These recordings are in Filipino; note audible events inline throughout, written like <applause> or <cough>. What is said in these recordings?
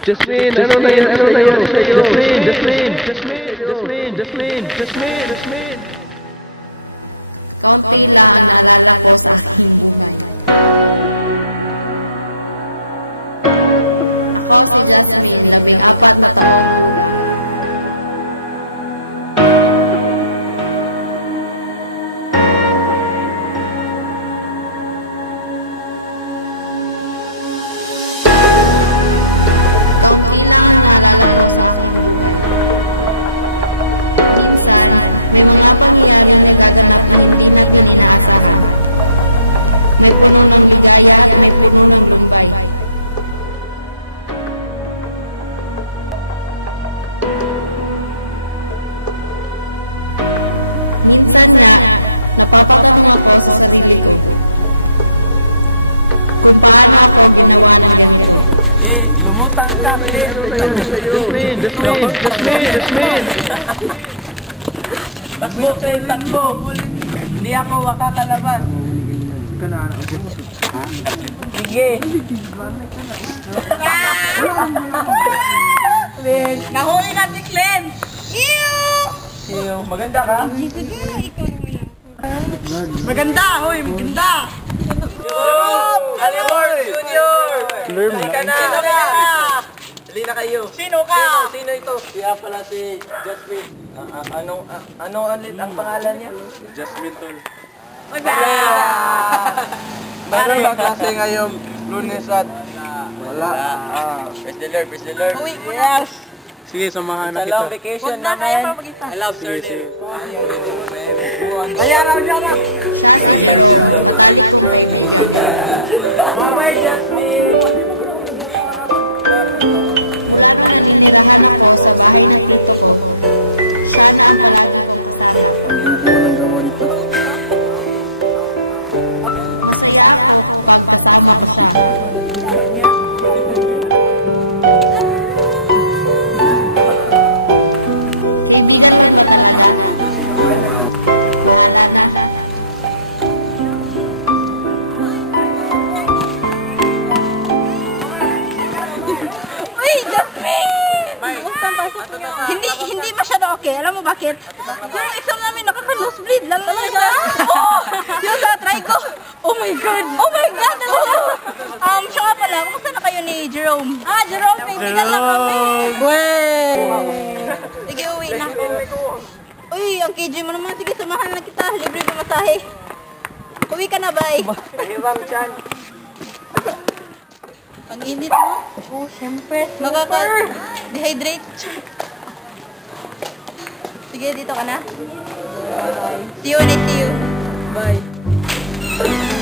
Jasmine, ano na yan? Ano na yan sa'yo? Jasmine, Jasmine, Jasmine, Jasmine, Jasmine, Jasmine, Jasmine. Jasmine, Jasmine, Jasmine, Jasmine. Takbo, Clint, takbo. Hindi ako makakalaban. Sige. Nahuli natin, Glenn! Ew! Maganda ka? Maganda, hoy, maganda! Alimor Junior! Halika na! Sino ka? Dali na kayo. Sino ka? Sino, sino ito? Siya pala si Jasmine. Ah, ah, anong, ah, ano ulit ang pangalan niya? Jasmine, tol. Meron ba klase ngayong lunes at wala? Ah, praise the Lord, praise the Lord. Uy, yes! Sige, samahan na kita. vacation Huwag na mag-isa. I love surname. Kaya na, kaya na! Bye-bye, Jasmine! Kami. Wey! Sige, uwi na. Uy, ang KJ mo naman. Sige, samahan na kita. Libre pamasahe. Uwi ka na, bye. Mahiwang dyan. Ang init mo. Oh, syempre. Makaka-dehydrate. Sige, dito ka na. See you I see you. Bye.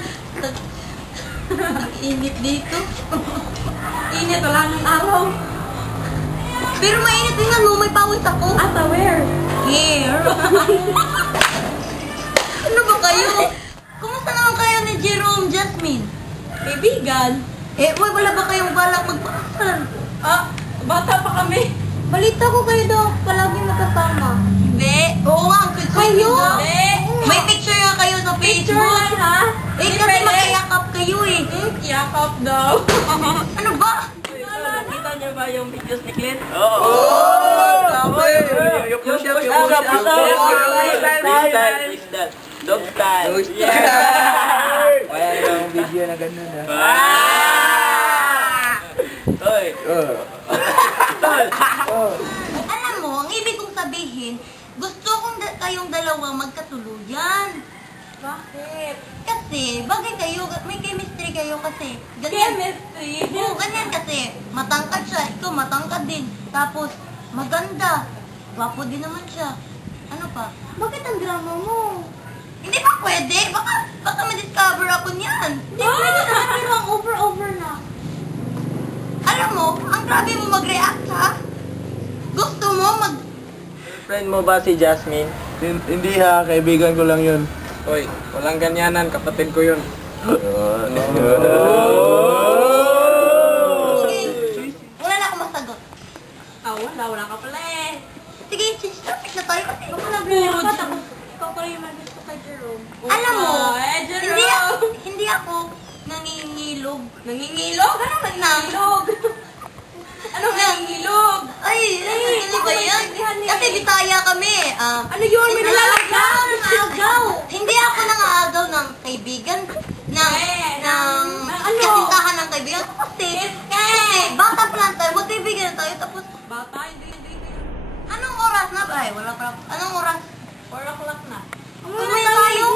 <laughs> init dito. Init, wala ng araw. Pero mainit din no? May pawis ako. Ata, where? Here. <laughs> ano ba kayo? Kumusta naman kayo ni Jerome, Jasmine? Kaibigan? Eh, uy, wala ba kayong balak magpakasal? Ah, bata pa kami. Balita ko kayo daw, palagi magkasama. Hindi. Oo nga, ang Kayo? Hindi. May picture nga kayo sa Picture Facebook. lang ha? Kayo eh. Hmm, yakap daw. Ano ba? Nakita niyo ba yung videos ni Clint? Oh! Yung push up, yung push up, yung push up. Freestyle, Dog style. Wala yung video na ganun ah. Ah! Hoy. Alam mo, ang ibig kong sabihin, gusto kong kayong dalawa magkatuluyan. Bakit? Kasi, bagay kayo, may chemistry kayo kasi. Ganyan. Chemistry. Oo, ganyan kasi. Matangkad siya, ikaw matangkad din. Tapos, maganda. Gwapo din naman siya. Ano pa? Bakit ang drama mo? Hindi ba pwede? Baka, baka ma-discover ako niyan. Hindi pwede naman, pero ang over-over na. Alam mo, ang grabe mo mag-react ha? Gusto mo mag... Friend mo ba si Jasmine? Hin- Hindi ha, kaibigan ko lang yun. Hoy, walang ganyanan, kapatid ko yun. Sige, wala na akong masagot. Ah, wala. Wala ka pala eh. Sige, change topic na tayo kasi baka. Ikaw pala yung mag-gusto kay Jerome. Alam mo, eh, Jerome. hindi, ako, hindi ako nangingilog. Nangingilog? Ano man <laughs> na? Nangingilog? Anong nangingilog? Ay, ay, ano ba yan? eh. Kasi bitaya kami. Um, Ano yun? May nangaagaw, nalalagyan. nangaagaw. Hindi ako nangaagaw ng kaibigan. Ng, Eh, ng, ng ano? kasintahan ng kaibigan kasi, kasi, bata pa lang tayo, magkaibigan tayo, tapos, Bata, hindi, hindi, hindi. anong oras na ba? Ay, wala pa, anong oras? 4 o'clock na. Tuloy tayo?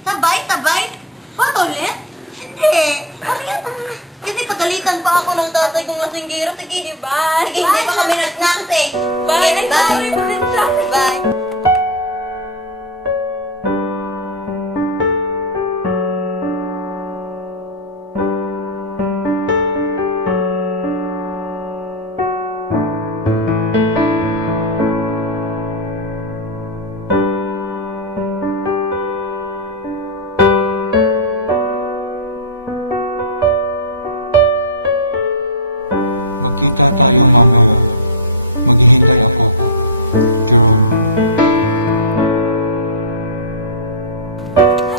Sabay, sabay? Ba't ulit? Hindi. Pariyan na. Kasi pagalitan pa ako ng tatay kong lasinggero. Sige, Bye. Sige, hindi pa kami nag-snacks eh. Bye. Mo rin siya. Bye. Jasmine,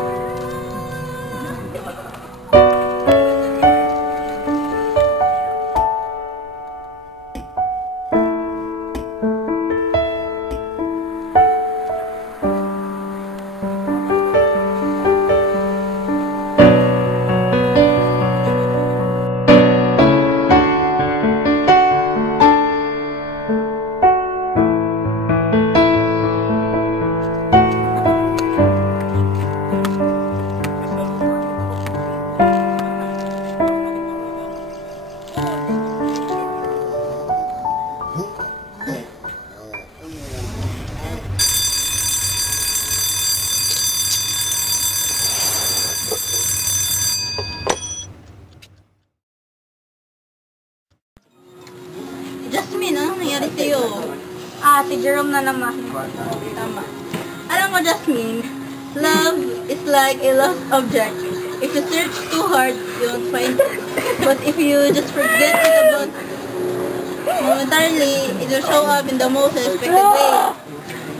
love is like a lost object. If you search too hard, you won't find it. But if you just forget it about momentarily, it will show up in the most unexpected way.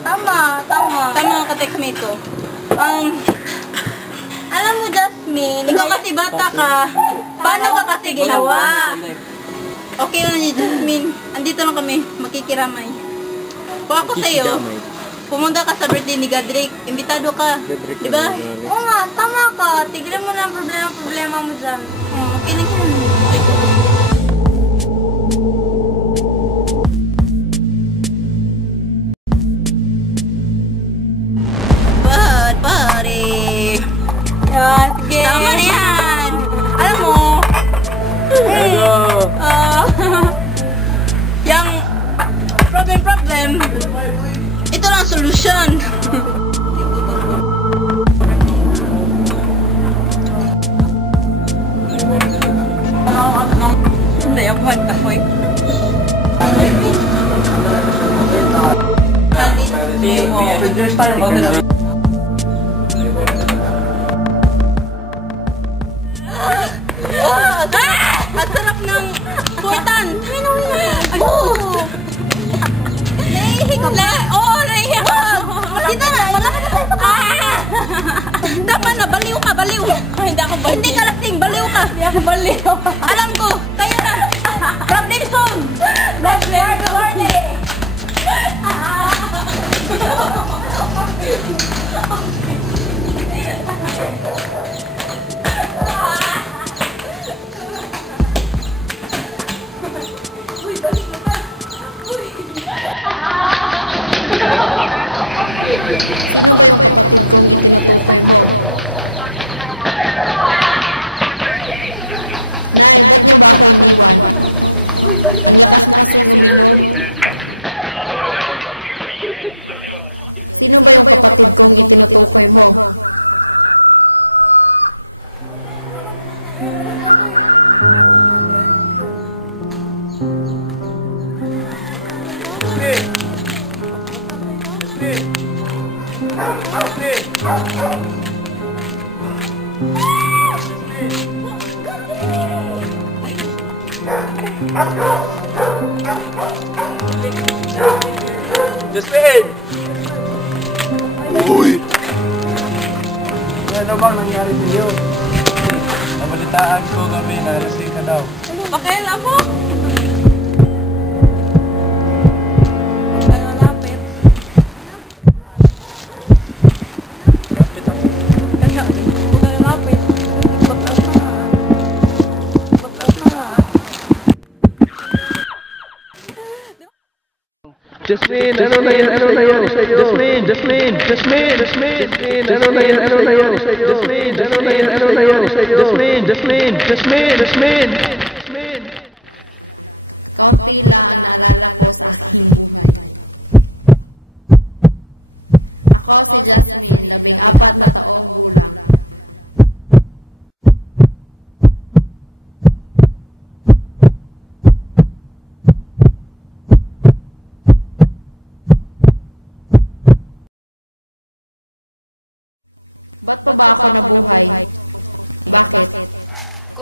Tama, tama. Tama ka textmate ko. Um, alam mo, Jasmine, ikaw kasi bata ka. Paano ka kasi ginawa? Okay lang ni Jasmine. Andito lang kami, makikiramay. Kung ako sa'yo, pumunta ka sa birthday ni Gadrick, imbitado ka. Di ba? Oo nga, tama ka. Tignan mo na ang problema-problema mo dyan. Oh, okay na yan. Bad, pare. Yan, sige. Tama ito lang ang solusyon. Hindi, ako baliw. Hindi ako baliw. Hindi ka lasing, baliw ka. Hindi ako baliw. Alam ko, Justin! Uy! Ano bang nangyari sa iyo? Nabalitaan ko gabi na ka daw. Pakialam mo. Jasmine, ano na yun, ano na yun sa'yo? Jasmine, Jasmine, Jasmine, Jasmine, ano na yun, ano na yun sa'yo? Jasmine, ano na yun, ano na yun sa'yo? Jasmine, Jasmine, Jasmine, Jasmine, Jasmine.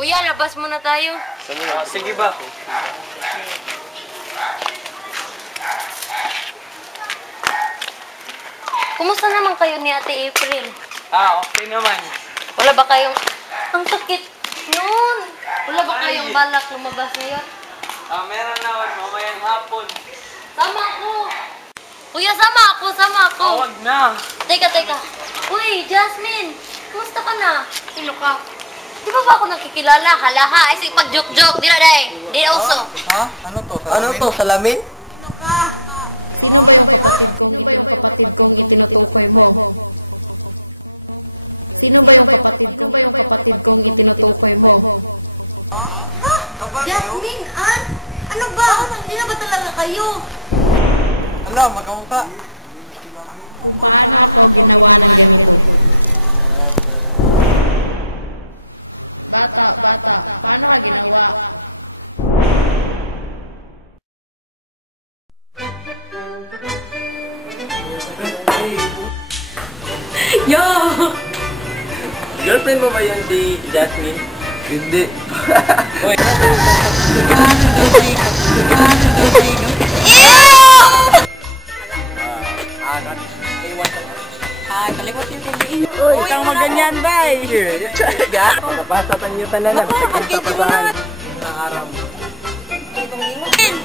Kuya, labas muna tayo. Ah, sige ba? Kumusta naman kayo ni Ate April? Ah, okay naman. Wala ba kayong... Ang sakit nun! Wala ba kayong balak lumabas ngayon? Ah, meron naman mamayang hapon. Sama ako! Kuya, sama ako! Sama ako! Ah, wag na. Teka, teka. Uy, Jasmine! Kumusta ka na? Sino ka? Di ba ba ako nakikilala? Halaha, ay sige pag-joke-joke. Di na, day. Di na uso. Ha? Ano to? Ano to? Salamin? Jasmine, Ann, ano ba? Sino ba talaga kayo? Ala, magkamukha. Yo! Girlfriend mo ba yan si Jasmine? Hindi. Uy. Ah. Iwan ka na. Ay, kalimot yung sabihin. Uy, kang maganyan, bay! Ga? Napasa tanyo tanan na. Pagkita pa saan. Ang araw mo.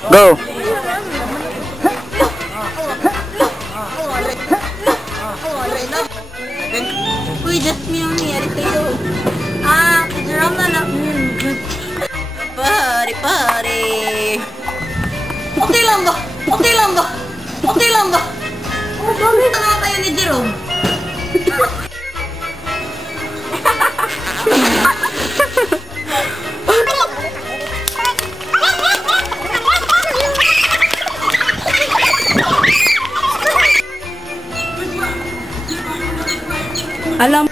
Go! Ah, pinaram na lang. Pare, pare. Okay lang ba? Okay lang ba? Okay lang ba? Oh, bakit nga kayo ni Jerome? Alam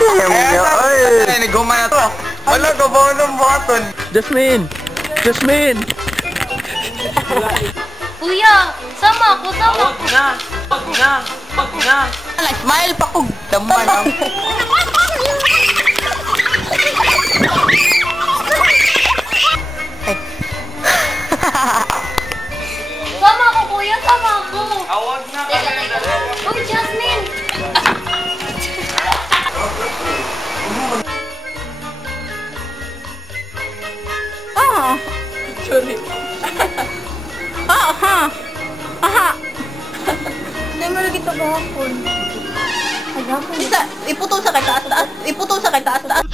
Ay, nagumaya to. Wala ko ba ng button? Jasmine, Jasmine. Kuya, sama ako, sama ako. na. Na. Na. Smile pa ko. Daman ang... <laughs> mo lagi ito kahapon. Ay, gapon. Isa, iputol sa kay taas taas. Iputol sa kay taas taas.